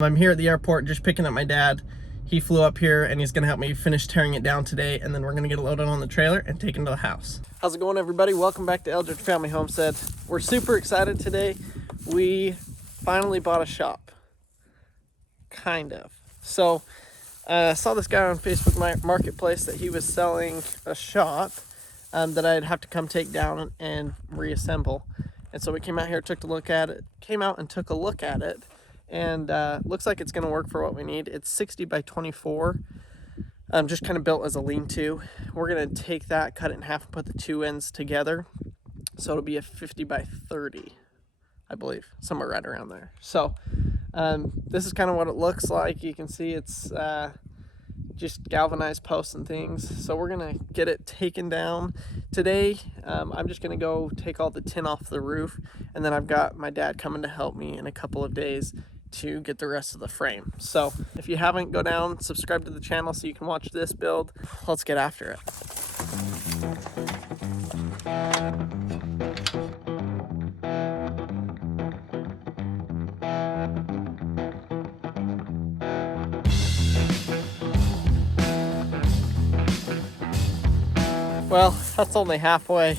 I'm here at the airport just picking up my dad. He flew up here and he's gonna help me finish tearing it down today, and then we're gonna get it loaded on the trailer and take it to the house. How's it going, everybody? Welcome back to Eldridge Family Homestead. We're super excited today. We finally bought a shop. Kind of. So I saw this guy on Facebook Marketplace that he was selling a shop that I'd have to come take down and reassemble. And so we came out here, took a look at it, and looks like it's gonna work for what we need. It's 60 by 24, just kind of built as a lean-to. We're gonna take that, cut it in half, and put the two ends together. So it'll be a 50 by 30, I believe, somewhere right around there. So this is kind of what it looks like. You can see it's just galvanized posts and things. So we're gonna get it taken down today. I'm just gonna go take all the tin off the roof, and then I've got my dad coming to help me in a couple of days to get the rest of the frame. So if you haven't, go down, subscribe to the channel so you can watch this build. Let's get after it. Well, that's only halfway.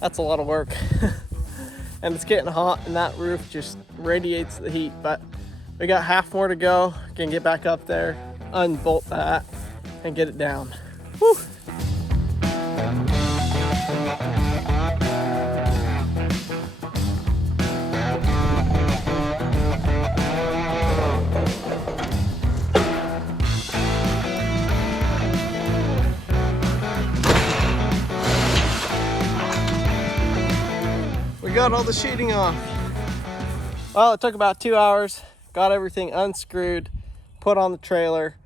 That's a lot of work. And it's getting hot, and that roof just radiates the heat, but we got half more to go. Can get back up there, unbolt that, and get it down. Whew. Got all the sheeting off. Well, it took about 2 hours, got everything unscrewed, put on the trailer.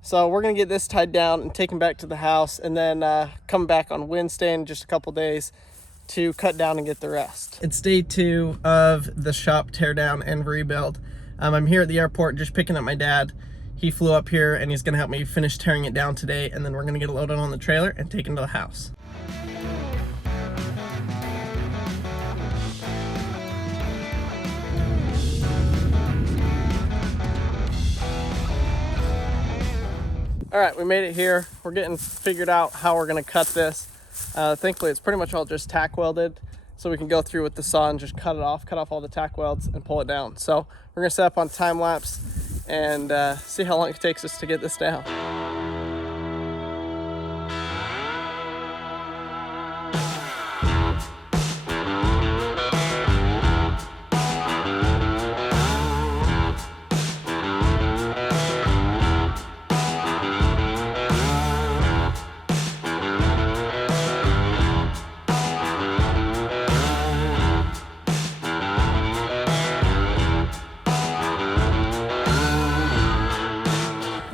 So we're gonna get this tied down and taken back to the house, and then come back on Wednesday in just a couple days to cut down and get the rest. It's day 2 of the shop tear down and rebuild. I'm here at the airport just picking up my dad. He flew up here and he's gonna help me finish tearing it down today, and then we're gonna get it loaded on the trailer and take it to the house. All right, we made it here. We're getting figured out how we're gonna cut this. Thankfully, it's pretty much all just tack welded, so we can go through with the saw and just cut off all the tack welds and pull it down. So we're gonna set up on time lapse and see how long it takes us to get this down.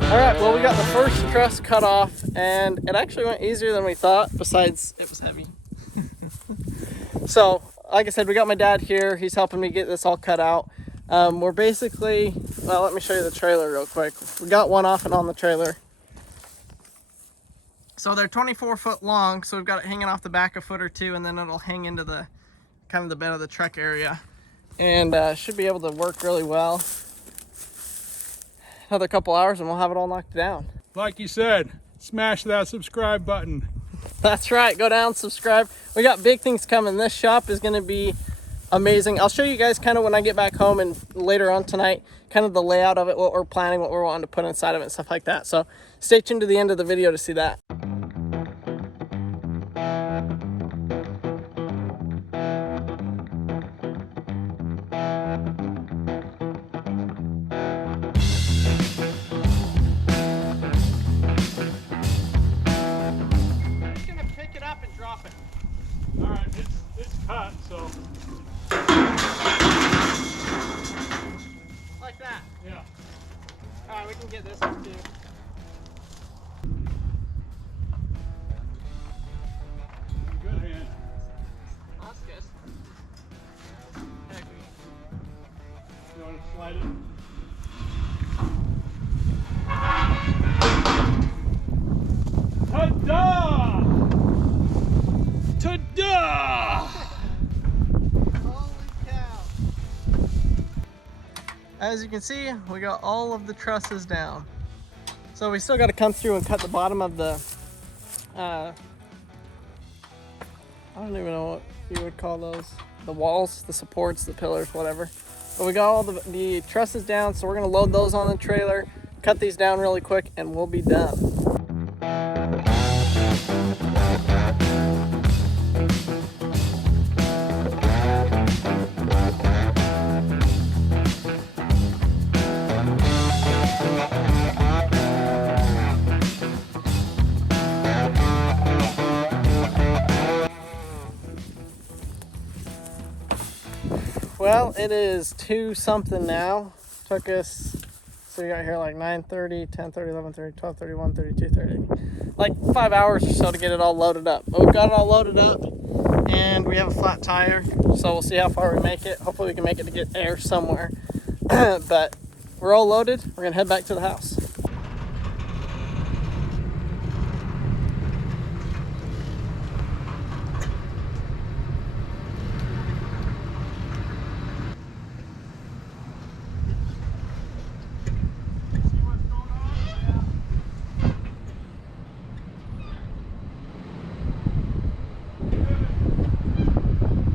All right, well, we got the first truss cut off, and it actually went easier than we thought, besides it was heavy. So, like I said, we got my dad here. He's helping me get this all cut out. We're basically, well, let me show you the trailer real quick. We got one off and on the trailer. So they're 24 foot long, so we've got it hanging off the back a foot or two, and then it'll hang into the kind of the bed of the truck area. And should be able to work really well. Another couple hours and we'll have it all knocked down. Like you said, smash that subscribe button. That's right, go down, subscribe. We got big things coming. This shop is gonna be amazing. I'll show you guys kind of when I get back home and later on tonight, kind of the layout of it, what we're planning, what we're wanting to put inside of it and stuff like that. So stay tuned to the end of the video to see that. Cut, so like that. yeah. All right, we can get this up too. Good hand. That's good. You want to slide it? Ta-da! Ta-da! as you can see, we got all of the trusses down. So we still got to come through and cut the bottom of the, I don't even know what you would call those. The walls, the supports, the pillars, whatever. But we got all the trusses down, so we're gonna load those on the trailer, cut these down really quick, and we'll be done. Well, it is 2 something now. Took us, so we got here like 9:30, 10:30, 11:30, 12:30, 1:30, 2:30. Like 5 hours or so to get it all loaded up. But we've got it all loaded up and we have a flat tire. So we'll see how far we make it. Hopefully we can make it to get air somewhere. But we're all loaded. We're gonna head back to the house.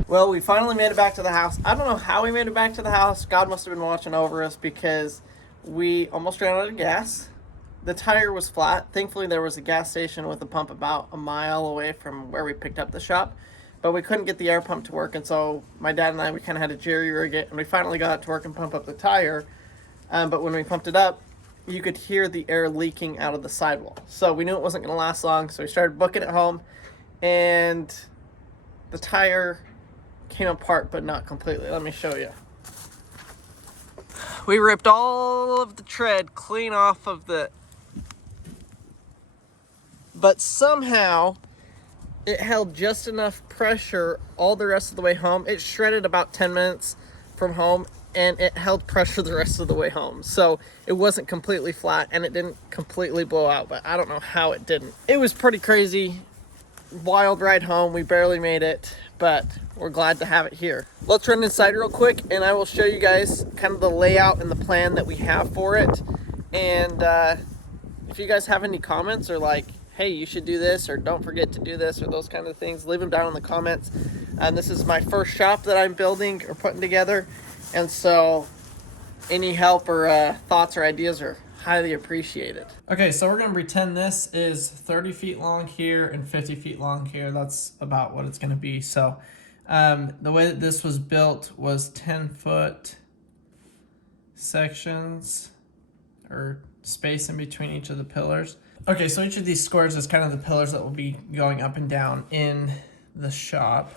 Well, we finally made it back to the house. I don't know how we made it back to the house. God must have been watching over us because we almost ran out of gas. The tire was flat. Thankfully, there was a gas station with a pump about a mile away from where we picked up the shop. But we couldn't get the air pump to work, and so my dad and I, we kind of had to jerry-rig it, and we finally got it to work and pump up the tire. But when we pumped it up, you could hear the air leaking out of the sidewall. So we knew it wasn't going to last long, so we started booking it home, and the tire came apart, but not completely. Let me show you. We ripped all of the tread clean off of the, but somehow it held just enough pressure all the rest of the way home. It shredded about 10 minutes from home, and it held pressure the rest of the way home. So it wasn't completely flat, and it didn't completely blow out, but I don't know how it didn't. It was pretty crazy. Wild ride home. We barely made it, but we're glad to have it here. Let's run inside real quick and I will show you guys kind of the layout and the plan that we have for it. And if you guys have any comments or like, hey, you should do this, or don't forget to do this, or those kind of things, leave them down in the comments. And this is my first shop that I'm building or putting together, and so any help or thoughts or ideas are highly appreciated. Okay, so we're gonna pretend this is 30 feet long here and 50 feet long here. That's about what it's gonna be. So the way that this was built was 10-foot sections or space in between each of the pillars. Okay, so each of these squares is kind of the pillars that will be going up and down in the shop.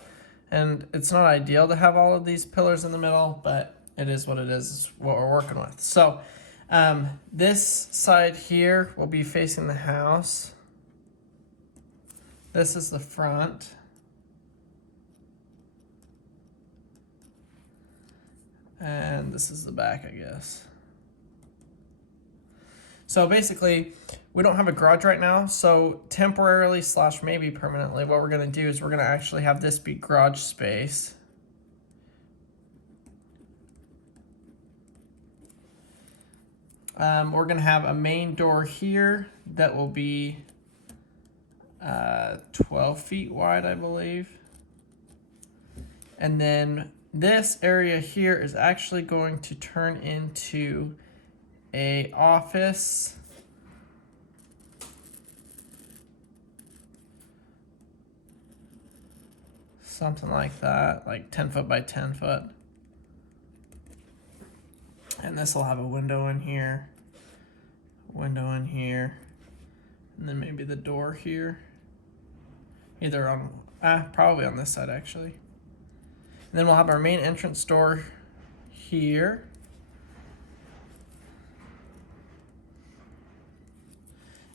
And it's not ideal to have all of these pillars in the middle, but it is what it is. It's what we're working with. So this side here will be facing the house. This is the front. And this is the back, I guess. So basically, we don't have a garage right now, so temporarily / maybe permanently, what we're gonna do is we're gonna actually have this be garage space. We're gonna have a main door here that will be 12 feet wide, I believe. And then this area here is actually going to turn into a office. Something like that, like 10 foot by 10 foot. And this will have a window in here, and then maybe the door here. Either on, probably on this side actually. And then we'll have our main entrance door here.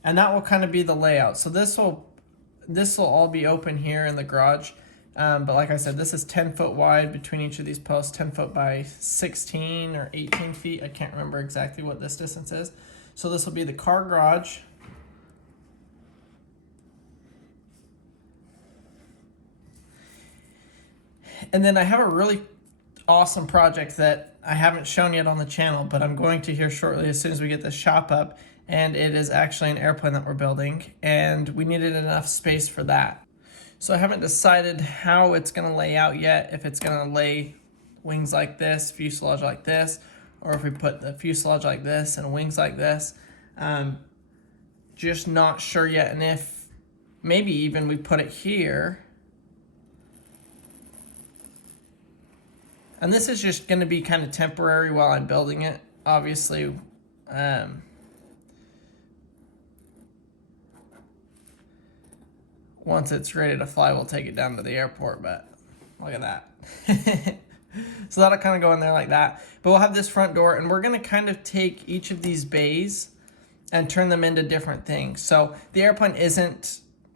And that will kind of be the layout. So this will all be open here in the garage. But like I said, this is 10 foot wide between each of these posts, 10 foot by 16 or 18 feet. I can't remember exactly what this distance is. So this will be the car garage. And then I have a really awesome project that I haven't shown yet on the channel, but I'm going to here shortly as soon as we get this shop up. And it is actually an airplane that we're building, and we needed enough space for that. So I haven't decided how it's going to lay out yet, if it's going to lay wings like this, fuselage like this, or if we put the fuselage like this and wings like this. Just not sure yet, and if maybe even we put it here. And this is just going to be kind of temporary while I'm building it. Obviously, once it's ready to fly, we'll take it down to the airport, but look at that. So that'll kind of go in there like that. But we'll have this front door, and we're going to kind of take each of these bays and turn them into different things. So the airplane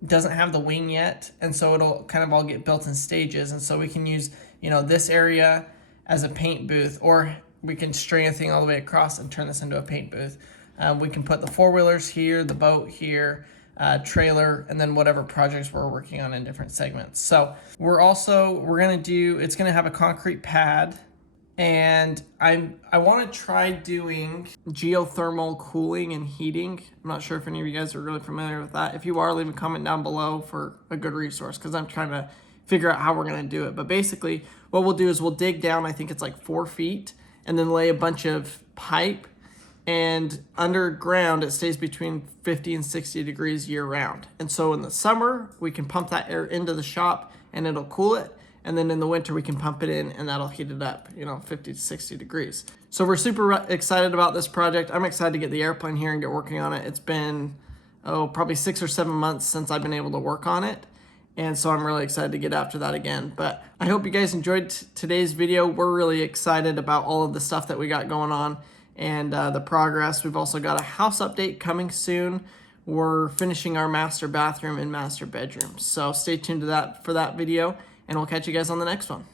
doesn't have the wing yet, and so it'll kind of all get built in stages. And so we can use, this area as a paint booth, or we can string a thing all the way across and turn this into a paint booth. We can put the four-wheelers here, the boat here, trailer, and then whatever projects we're working on in different segments. So it's gonna have a concrete pad, and I want to try doing geothermal cooling and heating. I'm not sure if any of you guys are really familiar with that. If you are, leave a comment down below for a good resource, because I'm trying to figure out how we're gonna do it. But basically what we'll do is we'll dig down, I think it's like 4 feet, and then lay a bunch of pipe, and underground it stays between 50 and 60 degrees year round. And so in the summer we can pump that air into the shop and it'll cool it, and then in the winter we can pump it in and that'll heat it up, 50 to 60 degrees. So we're super excited about this project. I'm excited to get the airplane here and get working on it. It's been probably 6 or 7 months since I've been able to work on it, and so I'm really excited to get after that again. But I hope you guys enjoyed today's video. We're really excited about all of the stuff that we got going on and the progress. We've also got a house update coming soon. We're finishing our master bathroom and master bedroom. So stay tuned to that for that video, and we'll catch you guys on the next one.